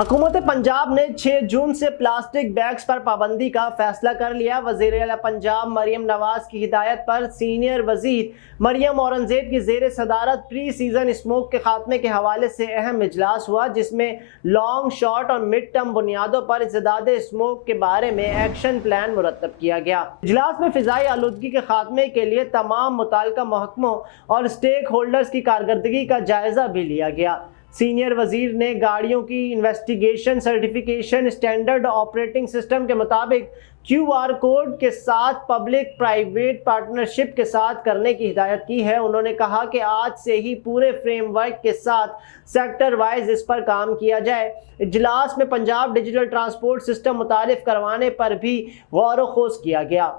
हुकूमत पंजाब ने 6 जून से प्लास्टिक बैग्स पर पाबंदी का फैसला कर लिया। वज़ीर आला पंजाब मरियम नवाज की हिदायत पर सीनियर वजीर मरियम औरंगजेब की ज़ेर सदारत प्री सीज़न स्मोक के खात्मे के हवाले से अहम इजलास हुआ, जिसमें लॉन्ग, शॉर्ट और मिड टर्म बुनियादों पर इंसदाद स्मोक के बारे में एक्शन प्लान मुरतब किया गया। इजलास में फ़िज़ाई आलूदगी के खात्मे के लिए तमाम मुताल्लिका महकमों और स्टेक होल्डर्स की कारकर्दगी का जायज़ा भी लिया गया। सीनियर वजीर ने गाड़ियों की investigation certification standard operating system के मुताबिक QR कोड के साथ पब्लिक प्राइवेट पार्टनरशिप के साथ करने की हिदायत की है। उन्होंने कहा कि आज से ही पूरे फ्रेमवर्क के साथ सेक्टर वाइज इस पर काम किया जाए। इजलास में पंजाब डिजिटल ट्रांसपोर्ट सिस्टम मुतारिफ करवाने पर भी गौर व खोज किया गया।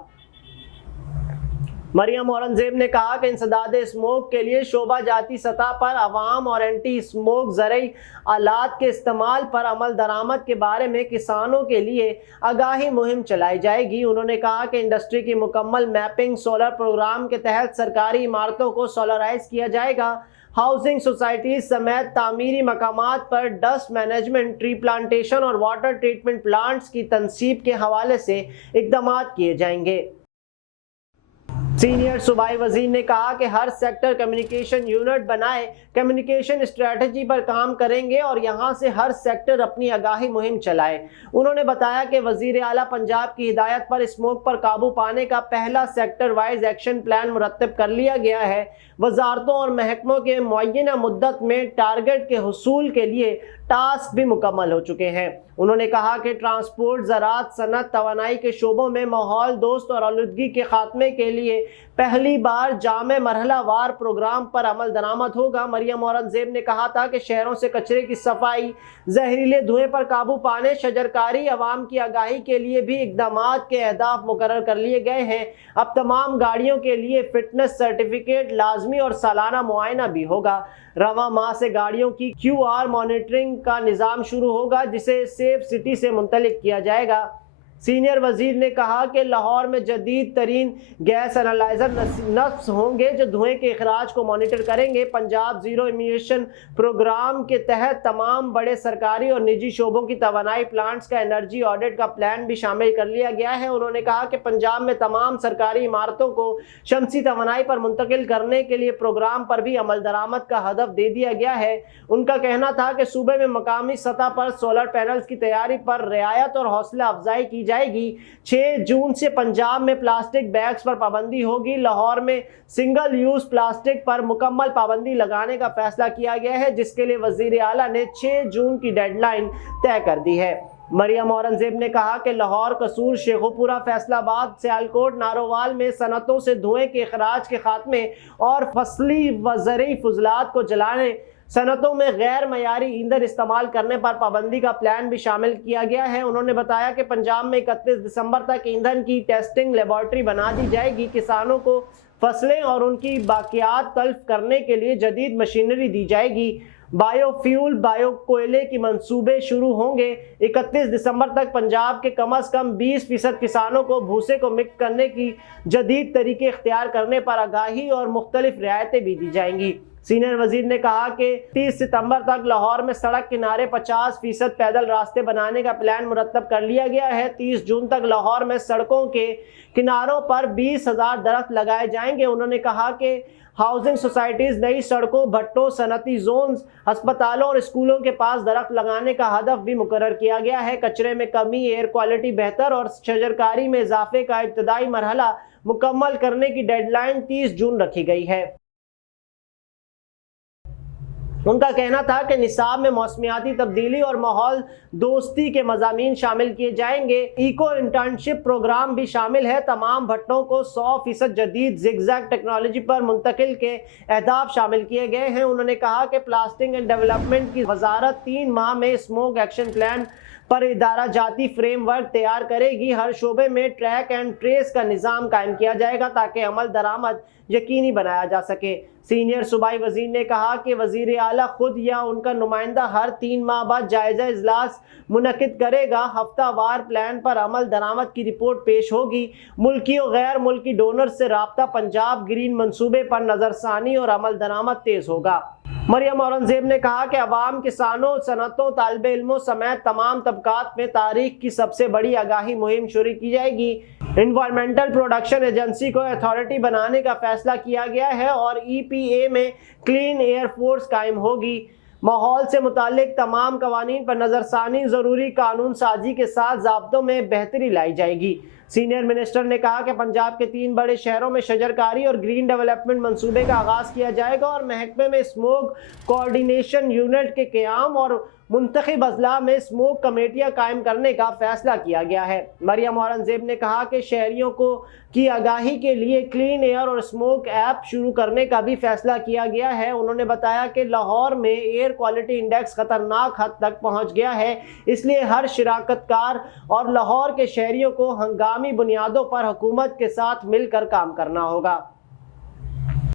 मरियम औरंगजेब ने कहा कि इंसदाद स्मोक के लिए शोबा जाती सतह पर अवाम और एंटी स्मोक ज़रई आलात के इस्तेमाल पर अमल दरामद के बारे में किसानों के लिए आगाही मुहिम चलाई जाएगी। उन्होंने कहा कि इंडस्ट्री की मुकम्मल मैपिंग सोलर प्रोग्राम के तहत सरकारी इमारतों को सोलराइज किया जाएगा। हाउसिंग सोसाइटीज समेत तामीरी मकामात पर डस्ट मैनेजमेंट, ट्री प्लांटेशन और वाटर ट्रीटमेंट प्लांट्स की तनसीब के हवाले से इक़दाम किए जाएंगे। सीनियर सूबाई वजीर ने कहा कि हर सेक्टर कम्युनिकेशन यूनिट बनाए, कम्युनिकेशन स्ट्रेटजी पर काम करेंगे और यहां से हर सेक्टर अपनी आगाही मुहिम चलाए। उन्होंने बताया कि वजीर आला पंजाब की हिदायत पर स्मोक पर काबू पाने का पहला सेक्टर वाइज एक्शन प्लान मुरतब कर लिया गया है। वजारतों और महकमों के मुअय्यना मुद्दत में टारगेट के हुसूल के लिए टास्क भी मुकम्मल हो चुके हैं। उन्होंने कहा कि ट्रांसपोर्ट, ज़राअत, सनत, तवानाई के शोबों में माहौल दोस्त और आलूदगी के खात्मे के लिए पहली बार जामे मरहला वार प्रोग्राम पर अमल दरामद होगा। मरियम औरंगजेब ने कहा था कि शहरों से कचरे की सफाई, जहरीले धुएं पर काबू पाने, शजरकारी, अवाम की आगाही के लिए भी इक़दामात के अहदाफ मुकर्रर कर लिए गए हैं। अब तमाम गाड़ियों के लिए फिटनेस सर्टिफिकेट लाजमी और सालाना मुआयना भी होगा। रवां माह से गाड़ियों की QR मॉनिटरिंग का निज़ाम शुरू होगा, जिसे सेफ सिटी से मुंतलिक किया जाएगा। सीनियर वजीर ने कहा कि लाहौर में जदीद तरीन गैस एनालाइजर नस्ब होंगे जो धुएं के अखराज को मॉनिटर करेंगे। पंजाब जीरो इमिशन प्रोग्राम के तहत तमाम बड़े सरकारी और निजी शोबों की तवानाई प्लांट्स का एनर्जी ऑडिट का प्लान भी शामिल कर लिया गया है। उन्होंने कहा कि पंजाब में तमाम सरकारी इमारतों को शमसी तवानाई पर मुंतकिल करने के लिए प्रोग्राम पर भी अमल दरामद का हदफ दे दिया गया है। उनका कहना था कि सूबे में मकामी सतह पर सोलर पैनल्स की तैयारी पर रियायत और हौसला अफजाई की जाएगी। 6 जून से पंजाब में प्लास्टिक बैग्स पर पाबंदी होगी। लाहौर में सिंगल यूज प्लास्टिक पर मुकम्मल पाबंदी लगाने का फैसला किया गया है, जिसके लिए वजीर आला ने 6 जून की डेडलाइन तय कर दी है। मरियम औरंगजेब ने कहा कि लाहौर, कसूर, शेखुपुरा, फैसलाबाद, सियालकोट, नारोवाल में सनतों से धुएं के अखराज के खात्मे और फसली व ज़रई फजलात को जलाने, सनतों में गैर मयारी ईंधन इस्तेमाल करने पर पाबंदी का प्लान भी शामिल किया गया है। उन्होंने बताया कि पंजाब में 31 दिसंबर तक ईंधन की टेस्टिंग लेबॉर्ट्री बना दी जाएगी। किसानों को फसलें और उनकी बाकियात तल्फ करने के लिए जदीद मशीनरी दी जाएगी। बायोफ्यूल, बायो कोयले की मंसूबे शुरू होंगे। 31 दिसंबर तक पंजाब के कम अज़ कम 20% किसानों को भूसे को मिक्स करने की जदीद तरीके इख्तियार करने पर आगाही और मुख्तलिफ रियायतें भी दी जाएंगी। सीनियर वजीर ने कहा कि 30 सितंबर तक लाहौर में सड़क किनारे 50% पैदल रास्ते बनाने का प्लान मुरतब कर लिया गया है। 30 जून तक लाहौर में सड़कों के किनारों पर 20,000 दरख्त लगाए जाएंगे। उन्होंने कहा कि हाउसिंग सोसाइटीज, नई सड़कों, भट्टों, सनती जोन्स, अस्पतालों और स्कूलों के पास दरख्त लगाने का हदफ भी मुकर्रर किया गया है। कचरे में कमी, एयर क्वालिटी बेहतर और शजरकारी में इजाफे का इब्तदाई मरहला मुकम्मल करने की डेडलाइन 30 जून रखी गई है। उनका कहना था कि निसाब में मौसमियाती तब्दीली और माहौल दोस्ती के मज़ामीन शामिल किए जाएंगे। इको इंटर्नशिप प्रोग्राम भी शामिल है। तमाम भट्टों को 100% जदीद ज़िगज़ैग टेक्नोलॉजी पर मुंतकिल के अहदाफ शामिल किए गए हैं। उन्होंने कहा कि प्लास्टिक एंड डेवलपमेंट की वजारत 3 माह में स्मोक एक्शन प्लान पर इदारा जाती फ्रेमवर्क तैयार करेगी। हर शोबे में ट्रैक एंड ट्रेस का निज़ाम कायम किया जाएगा ताकि अमल दरामद यकीनी बनाया जा सके। सीनियर सूबाई वजीर ने कहा कि वजीर आला खुद या उनका नुमाइंदा हर 3 माह बाद जायजा इजलास मुनक्किद करेगा। हफ्तावार प्लान पर अमल दरामद की रिपोर्ट पेश होगी। मुल्की और गैर मुल्की डोनर से राब्ता, पंजाब ग्रीन मंसूबे पर नजरसानी और अमल दरामद तेज होगा। مریم اورنگزیب نے کہا کہ عوام، کسانوں، صنعتوں، طالب علموں سمیت تمام طبقات میں تاریخ کی سب سے بڑی آگاہی مہم شروع کی جائے گی۔ انوائرمنٹل پروڈکشن ایجنسی کو اتھارٹی بنانے کا فیصلہ کیا گیا ہے اور EPA میں کلین ایئر فورس قائم ہوگی۔ ماحول سے متعلق تمام قوانین پر نظر ثانی، ضروری قانون سازی کے ساتھ ضابطوں میں بہتری لائی جائے گی۔ سینئر منسٹر نے کہا کہ پنجاب کے 3 بڑے شہروں میں شجرکاری اور گرین ڈیولپمنٹ منصوبے کا آغاز کیا جائے گا اور محکمے میں اسموگ کوارڈینیشن یونٹ کے قیام اور منتخب اضلاع میں اسموگ کمیٹیاں قائم کرنے کا فیصلہ کیا گیا ہے۔ مریم اورنگزیب نے کہا کہ شہریوں کی آگاہی کے لیے کلین ایئر اور اسموگ ایپ شروع کرنے کا بھی فیصلہ کیا گیا ہے۔ انہوں نے بتایا کہ لاہور میں ایئر کوالٹی انڈیکس خطرناک حد تک پہنچ گیا ہے، اس لیے ہر شراکت کار اور لاہور کے شہریوں کو ہنگامی بنیادوں پر حکومت کے ساتھ مل کر کام کرنا ہوگا۔